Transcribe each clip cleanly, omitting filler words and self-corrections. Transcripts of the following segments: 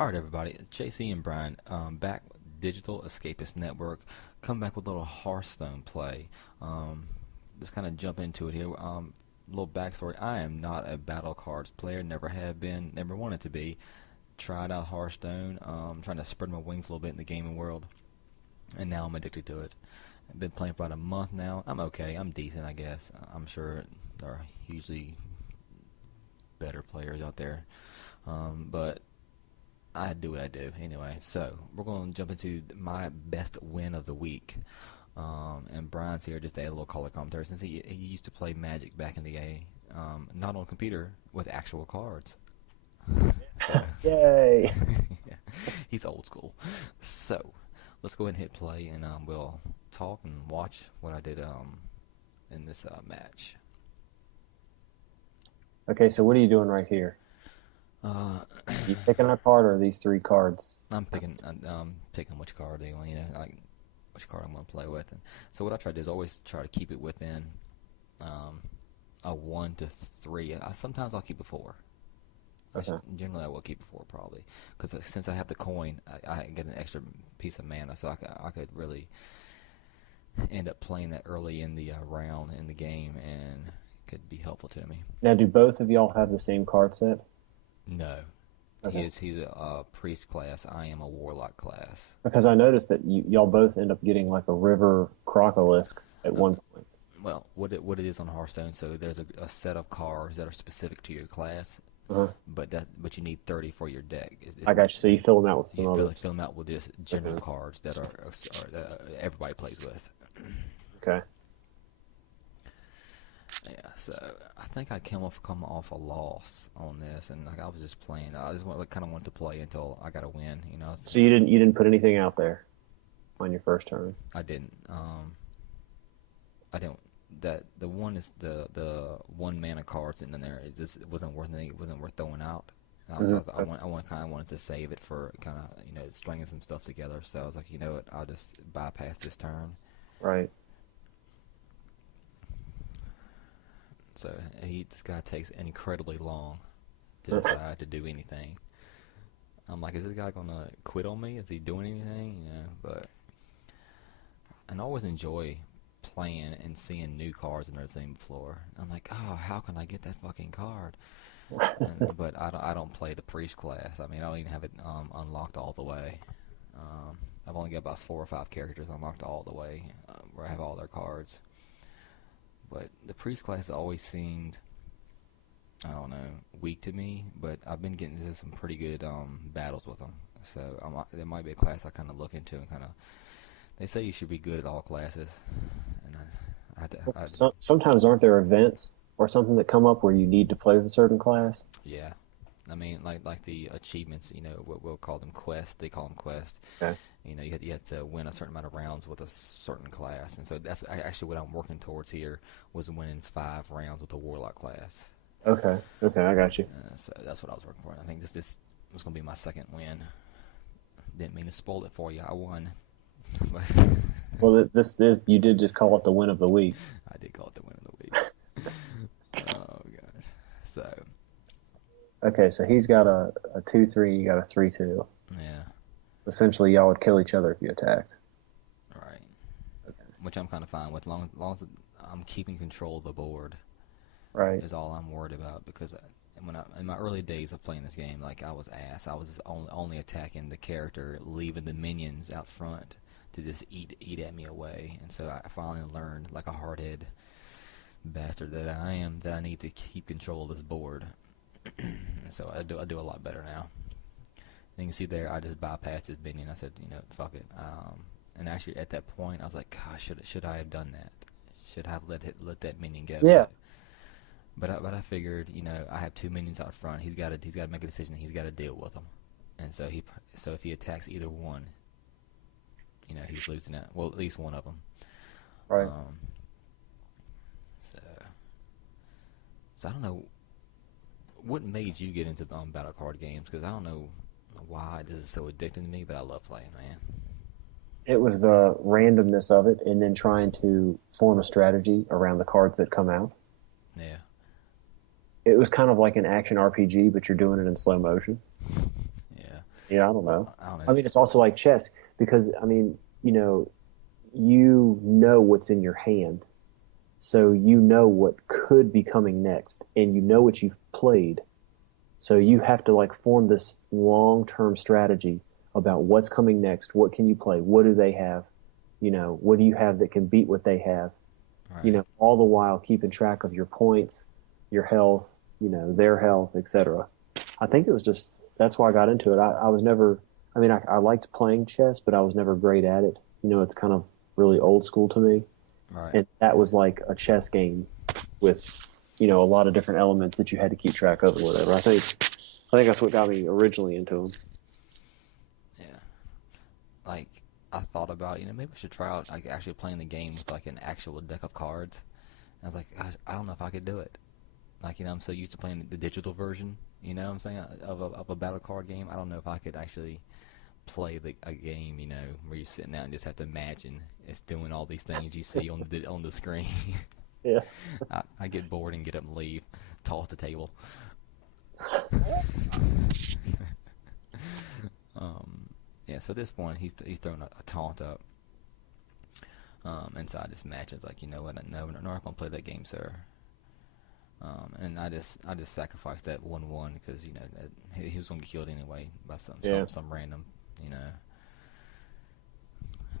All right, everybody. It's JC and Brian back with Digital Escapist Network. Come back with a little Hearthstone play. Just kind of jump into it here. Little backstory. I am not a battle cards player. Never have been. Never wanted to be. Tried out Hearthstone. Trying to spread my wings a little bit in the gaming world, and now I'm addicted to it. I've been playing for about a month now. I'm okay. I'm decent, I guess. I'm sure there are usually better players out there, but I do what I do anyway. So we're going to jump into my best win of the week. And Brian's here just to add a little color commentary since he used to play Magic back in the day, not on a computer with actual cards. So, Yay! yeah, he's old school. So let's go ahead and hit play, and we'll talk and watch what I did in this match. Okay, so what are you doing right here? Uh, You picking a card or are these three cards? I'm picking which card they want, like which card I'm going to play with. And so what I try to do is always try to keep it within a 1 to 3. Sometimes I'll keep it 4. Okay. Generally, I will keep it 4 probably, because since I have the coin, I get an extra piece of mana, so I could really end up playing that early in the round in the game, and it could be helpful to me. Now, do both of y'all have the same card set? No, Okay. he's a priest class. I am a warlock class. Because I noticed that y'all both end up getting like a river crocolisk at one point. Well, what it is on Hearthstone, so there's a set of cards that are specific to your class, Uh-huh. but you need 30 for your deck. I got you. So you fill them out with some You others. fill them out with just general Okay. cards that are that everybody plays with. Okay. Yeah, so I think I come off a loss on this, and like I was just playing. I just kind of wanted to play until I got a win. So you didn't put anything out there on your first turn. I didn't. I don't. That the one is the 1 mana card sitting in there. It wasn't worth anything. It wasn't worth throwing out. So I kind of wanted to save it for kind of stringing some stuff together. So I was like, you know what, I'll just bypass this turn. Right. So this guy takes incredibly long to decide to do anything. I'm like, is this guy gonna quit on me? Is he doing anything? And I always enjoy playing and seeing new cards I've never seen before. I'm like, oh, how can I get that fucking card? But I don't play the priest class. I mean, I don't even have it unlocked all the way. I've only got about 4 or 5 characters unlocked all the way, where I have all their cards. But the priest class always seemed, I don't know, weak to me. But I've been getting into some pretty good battles with them. So there might be a class I kind of look into and kind of. They say you should be good at all classes, and I had to. Sometimes aren't there events or something that come up where you need to play with a certain class? Yeah, I mean, like the achievements. What we'll call them quests. They call them quests. Okay. You have to win a certain amount of rounds with a certain class, and so that's actually what I'm working towards here, was winning 5 rounds with the warlock class. Okay. Okay, I got you. So that's what I was working for. And I think this was going to be my second win. Didn't mean to spoil it for you. I won. Well, this you did just call it the win of the week. I did call it the win of the week. Oh god. So Okay, so he's got a 2-3, you got a 3-2. yeah, Essentially, y'all would kill each other if you attacked. right. Which I'm kind of fine with, long as I'm keeping control of the board. Right. Is all I'm worried about, because in my early days of playing this game, like I was ass. I was just only attacking the character, leaving the minions out front to just eat at me away. And so I finally learned, like a hard-headed bastard that I am, that I need to keep control of this board. And so I do a lot better now. And you can see there, I just bypassed his minion. I said, fuck it. And actually, at that point, I was like, gosh, should I have done that? Should I have let that minion go? Yeah. But I figured, I have 2 minions out front. He's got to make a decision. He's got to deal with them. And so if he attacks either one, he's losing it. Well, at least one of them. Right. So I don't know what made you get into battle card games, because I don't know why this is so addicting to me, but I love playing, man. It was the randomness of it, and then trying to form a strategy around the cards that come out. Yeah. It was kind of like an action RPG, but you're doing it in slow motion. Yeah. Yeah, I don't know. I don't I know. mean, it's also like chess because I mean, you know what's in your hand, so you know what could be coming next, and you know what you've played. So you have to like form this long-term strategy about what's coming next. What can you play? What do they have? What do you have that can beat what they have? Right. All the while keeping track of your points, your health, their health, etc. I think it was just that's why I got into it. I was never, I mean, I liked playing chess, but I was never great at it. It's kind of really old school to me. Right. And that was like a chess game with, a lot of different elements that you had to keep track of and whatever. I think that's what got me originally into them. Yeah. Like I thought about, maybe I should try out like actually playing the game with like an actual deck of cards. I was like, gosh, I don't know if I could do it. Like, I'm so used to playing the digital version, what I'm saying, of a battle card game. I don't know if I could actually play a game, where you're sitting out and just have to imagine it's doing all these things you see on the screen. Yeah. I get bored and get up and leave, toss the table. Yeah, so at this point, he's throwing a taunt up. And so I just imagine it's like, you know what, no, we're not going to play that game, sir. And I just sacrificed that 1-1 because he was going to get killed anyway by Yeah. some random, you know.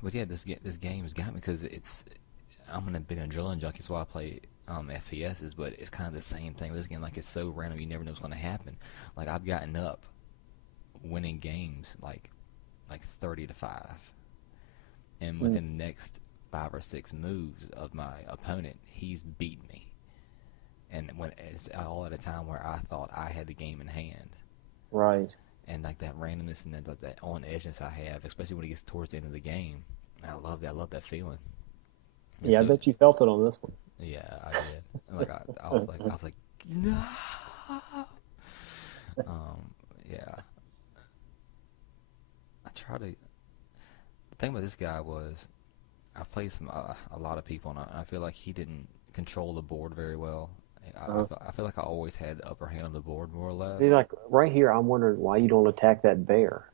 But yeah, this game has got me because I'm a big adrenaline junkie, so I play FPSs, but it's kind of the same thing with this game. Like it's so random, you never know what's going to happen. Like I've gotten up winning games like 30-5, and Mm. within the next 5 or 6 moves of my opponent, he's beaten me. And when it's all at a time where I thought I had the game in hand, Right. and like that randomness and that on edgeness I have, especially when it gets towards the end of the game, I love that. I love that feeling. And Yeah, I so, bet you felt it on this one. yeah, I did. And like I was like, no. Um, yeah, I try to. The thing about this guy was, I played a lot of people, and I feel like he didn't control the board very well. Uh, I feel like I always had the upper hand on the board more or See, less. like right here, I'm wondering why you don't attack that bear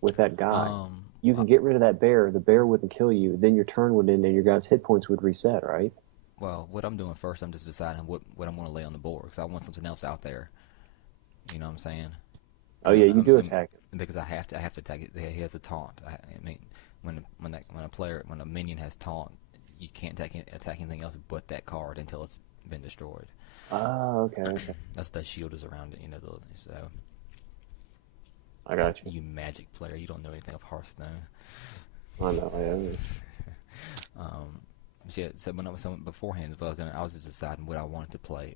with that guy. Um, You I, can get rid of that bear. The bear wouldn't kill you. Then your turn would end and your guy's hit points would reset, right? well, what I'm doing first, I'm just deciding what I'm going to lay on the board because I want something else out there. You know what I'm saying? Oh yeah, you do attack it. Because I have to attack it. He has a taunt. I mean, when a minion has taunt, you can't attack anything else but that card until it's been destroyed. Oh, okay, okay. That's what that shield is around it. So I got you. you magic player, you don't know anything of Hearthstone. I know. Yeah. So yeah, so beforehand as well, I was just deciding what I wanted to play.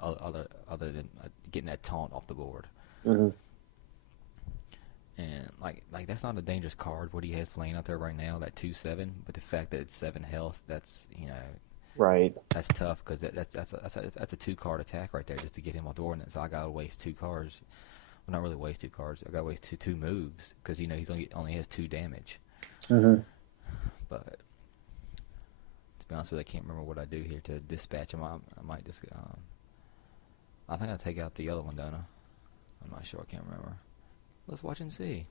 Other than getting that taunt off the board. Hmm. And like that's not a dangerous card. What he has laying out there right now, that 2/7, but the fact that it's 7 health, that's Right. that's tough because that's a 2 card attack right there just to get him off the board. And so I gotta waste 2 cards. Well, not really waste 2 cards. I gotta waste two moves because he's only has 2 damage. Hmm. But to be honest with you, I can't remember what I do here to dispatch him. I might just I think I take out the other one, don't I? I'm not sure. I can't remember. Let's watch and see.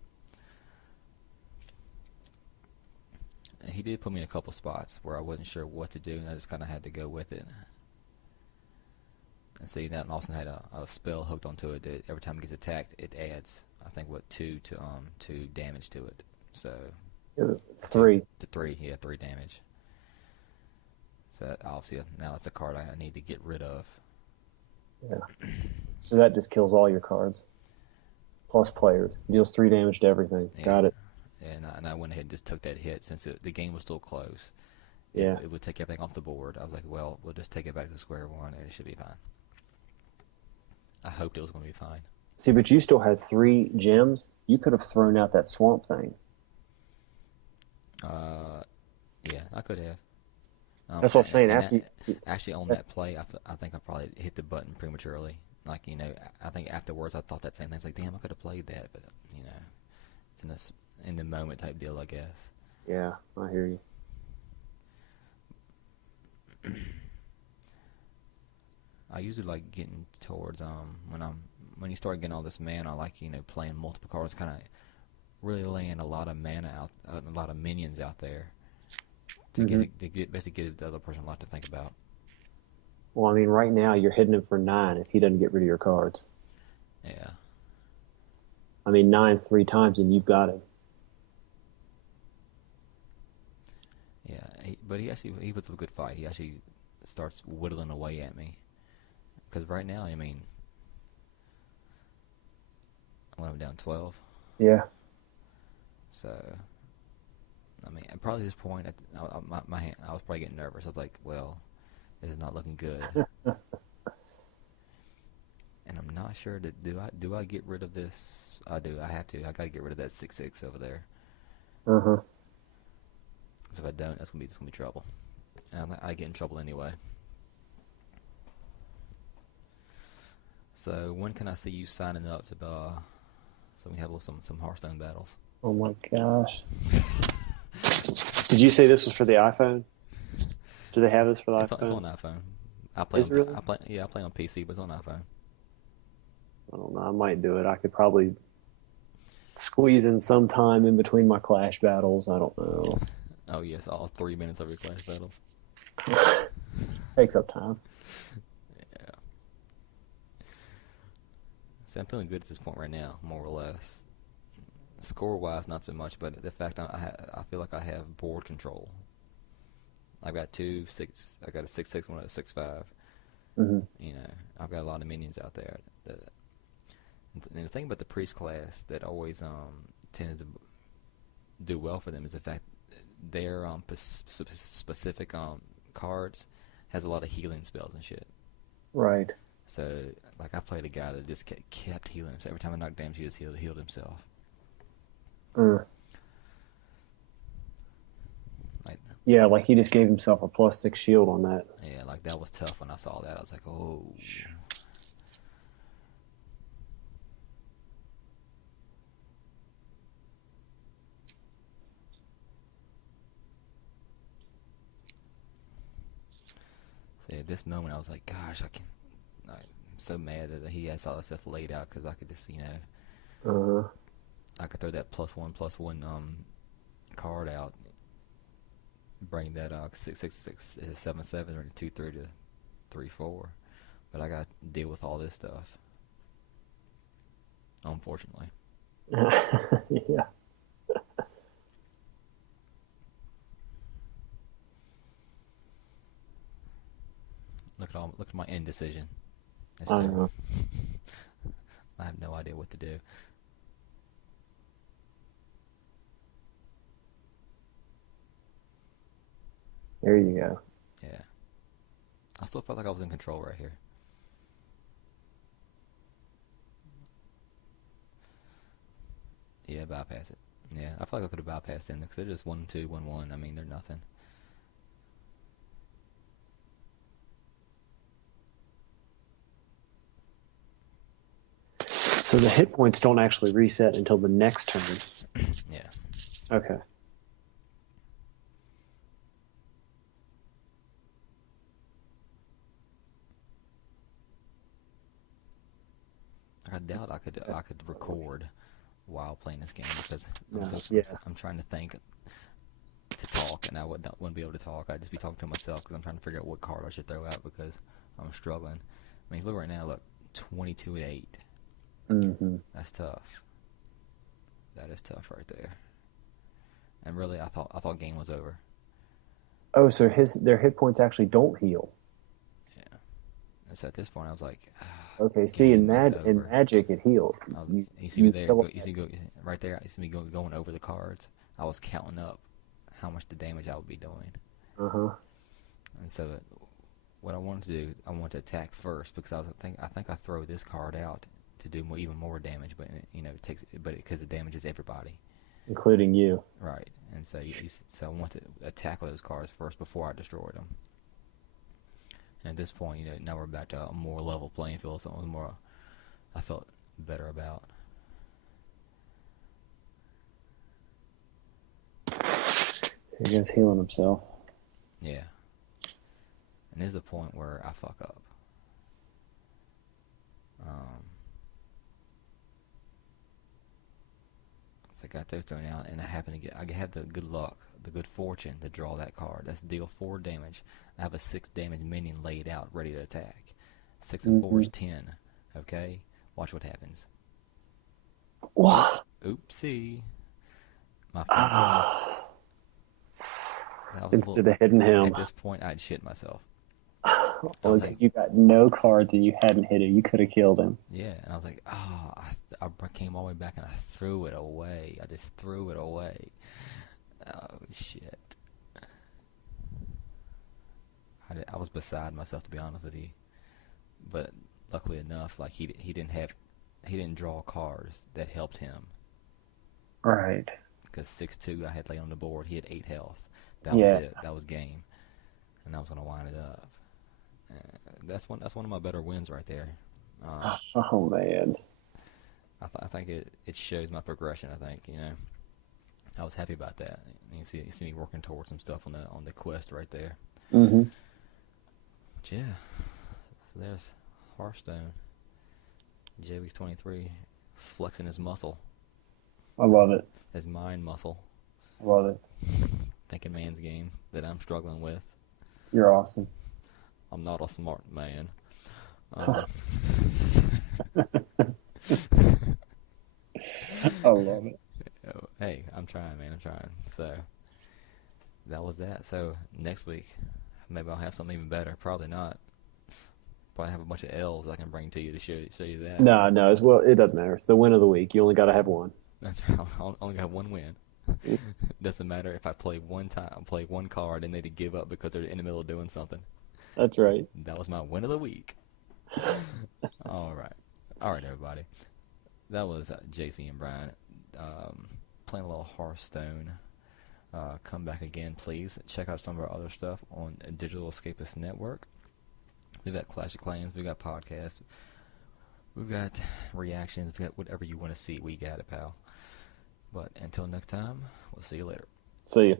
And he did put me in a couple spots where I wasn't sure what to do, and I just kind of had to go with it. And see, that Austin had a spell hooked onto it that every time it gets attacked, it adds, I think, what, 2 to damage to it. So 3. 3, yeah, 3 damage. So obviously now that's a card I need to get rid of. Yeah. So that just kills all your cards plus players. Deals 3 damage to everything. Yeah. Got it. And I went ahead and just took that hit since the game was still close. Yeah. It would take everything off the board. I was like, well, we'll just take it back to square one, and it should be fine. I hoped it was going to be fine. See, but you still had 3 gems. You could have thrown out that swamp thing. Yeah, I could have. That's what I'm saying. Actually, on that play, I think I probably hit the button prematurely. Like, I think afterwards I thought that same thing. It's like, damn, I could have played that, but it's in the moment type deal, I guess. Yeah, I hear you. I usually like getting towards when when you start getting all this mana, like playing multiple cards, kind of really laying a lot of mana out, a lot of minions out there to Mm-hmm. basically give the other person a lot to think about. Well, I mean, right now you're hitting him for 9 if he doesn't get rid of your cards. Yeah, I mean, 9 3 times and you've got him. yeah. But he puts up a good fight. He actually starts whittling away at me. Because right now, I mean, I'm down 12. Yeah. So, I mean, probably at this point, my hand, I was probably getting nervous. I was like, well, this is not looking good. And I'm not sure that do I get rid of this? I do. I have to. I got to get rid of that 6/6 over there. Uh huh. Because if I don't, it's gonna be trouble. And I get in trouble anyway. So when can I see you signing up to so we have some Hearthstone battles? Oh my gosh. Did you say this was for the iPhone? Do they have this for the It's iPhone? on iPhone. Is it really? I play on PC, but it's on iPhone. I don't know. I might do it. I could probably squeeze in some time in between my Clash battles. I don't know. Oh yes, all 3 minutes of your Clash battles. Takes up time. Yeah. See, I'm feeling good at this point right now, more or less. Score-wise, not so much, but the fact I feel like I have board control. I've got I got a 6/6, one, a 6/5. Hmm. I've got a lot of minions out there. And the thing about the priest class that always tends to do well for them is the fact their specific cards has a lot of healing spells and shit. Right. So, like, I played a guy that just kept healing himself. Every time I knocked damage, he just healed himself. Uh, Like, yeah, like he just gave himself a +6 shield on that. yeah, like that was tough when I saw that. I was like, oh. So at this moment, I was like, gosh, I'm so mad that he has all this stuff laid out because I could just, Uh, I could throw that +1/+1 card out, bring that 6/6 is 7/7 or 2/3 to 3/4, but I got to deal with all this stuff. Unfortunately, yeah. look at my indecision. It's I terrible. know. I have no idea what to do. There you go. Yeah, I still felt like I was in control right here. Yeah, bypass it. Yeah, I feel like I could have bypassed them because they're just 1/2, 1/1. I mean, they're nothing. So the hit points don't actually reset until the next turn. Yeah. Okay. I doubt I could record while playing this game because No, yeah. I'm trying to think to talk, and I wouldn't be able to talk. I'd just be talking to myself because I'm trying to figure out what card I should throw out because I'm struggling. I mean, look right now. Look, 22/8. Hmm. That's tough. That is tough right there. And really, I thought game was over. Oh, so their hit points actually don't heal. Yeah. And so at this point, I was like, Okay. See, in game is in over. Magic it healed. You see me there? kill You see me go right there. You see me going over the cards. I was counting up how much the damage I would be doing. Uh huh. And so, what I wanted to do, I wanted to attack first because I think I throw this card out to do even more damage, but it takes, but because it damages everybody, Including you. right? And so, so I want to attack those cards first before I destroy them. And at this point, now we're back to a more level playing field. So it was more, I felt better about. He goes healing himself. Yeah. And this is the point where I fuck up. got those thrown out, and I had the good luck, the good fortune to draw that card. That's deal 4 damage. I have a 6 damage minion laid out, ready to attack. 6 and 4 is 10. Okay, watch what happens. What? Oopsie. My Ah. that was a Instead little. of hitting him. At this point, I'd shit myself. I Well, was like, because you got no cards and you hadn't hit him, you could have killed him. yeah, and I was like, oh, I came all the way back and I threw it away. I just threw it away. Oh shit. I was beside myself, to be honest with you. But luckily enough, like he didn't draw cards that helped him. Right. Because 6-2 I had laid on the board. He had 8 health. That Yeah. was it. That was game, and I was gonna wind it up. That's one of my better wins right there. Oh man. I think it shows my progression. I think I was happy about that. You see me working towards some stuff on the quest right there. Mm-hmm. But yeah, so there's Hearthstone. JWeek 23 flexing his muscle, I love it. his mind muscle, I love it. thinking man's game that I'm struggling with. You're awesome. I'm not a smart man. I love it. Hey, I'm trying, man. I'm trying. So that was that. So next week, maybe I'll have something even better. Probably not. Probably have a bunch of L's I can bring to you to show you that. No. Well, it doesn't matter. It's the win of the week. You only got to have one. That's right. I only got one win. Doesn't matter if I play one card, and they give up because they're in the middle of doing something. That's right. That was my win of the week. All right, everybody. That was JC and Brian playing a little Hearthstone. Come back again, please. Check out some of our other stuff on Digital Escapist Network. We've got Clash of Clans. We've got podcasts. We've got reactions. We've got whatever you want to see. We got it, pal. But until next time, we'll see you later. See you.